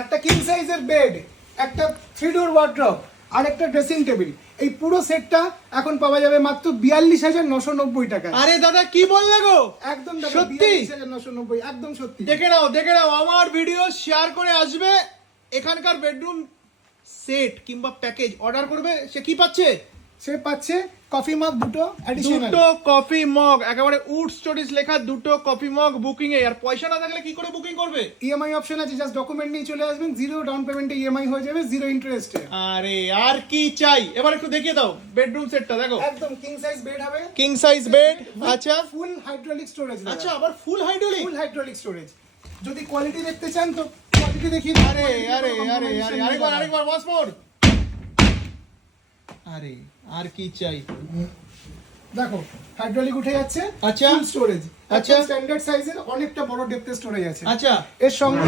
একটা কিং সাইজের বেড, একটা 3 ডোর ওয়ার্ড্রপ আর একটা ড্রেসিং টেবিল, এই পুরো সেটটা এখন পাওয়া যাবে মাত্র 42,990 টাকায়। আরে দাদা কি বললে গো? একদম দাদা, সত্যি? 42,990, একদম সত্যি। দেখে নাও আমার ভিডিও শেয়ার করে আসবে, এখানকার বেডরুম সেট কিংবা প্যাকেজ অর্ডার করবে, সে কি পাচ্ছে? সে পাচ্ছে কফি মাগ দুটো অ্যাডিশনাল, দুটো কফি মগ, একেবারে উড স্টোরিজ লেখা দুটো কফি মগ বুকিং এ। আর পয়সা না থাকলে কি করে বুকিং করবে? ইএমআই অপশন আছে, জাস্ট ডকুমেন্ট নিয়ে চলে আসবেন, 0 ডাউন পেমেন্টে ইএমআই হয়ে যাবে, 0 ইন্টারেস্টে। আরে আর কি চাই? এবার একটু দেখিয়ে দাও বেডরুম সেটটা, দেখো একদম কিং সাইজ বেড হবে, কিং সাইজ বেড। আচ্ছা ফুল হাইড্রোলিক স্টোরেজ। আচ্ছা, আবার ফুল হাইড্রোলিক? ফুল হাইড্রোলিক স্টোরেজ। যদি কোয়ালিটি দেখতে চান তো কোয়ালিটি দেখিয়ে দিই। আরে আরে আরে আরে আরেকবার ওয়ান্স মোর। আরে আর কি চাই? দেখো হাইড্রোলিক উঠে যাচ্ছে, আচ্ছা। ফুল স্টোরেজ, আচ্ছা। স্ট্যান্ডার্ড সাইজের, অনেকটা বড় ডেপথ স্টোরেজ আছে। আচ্ছা এর সঙ্গে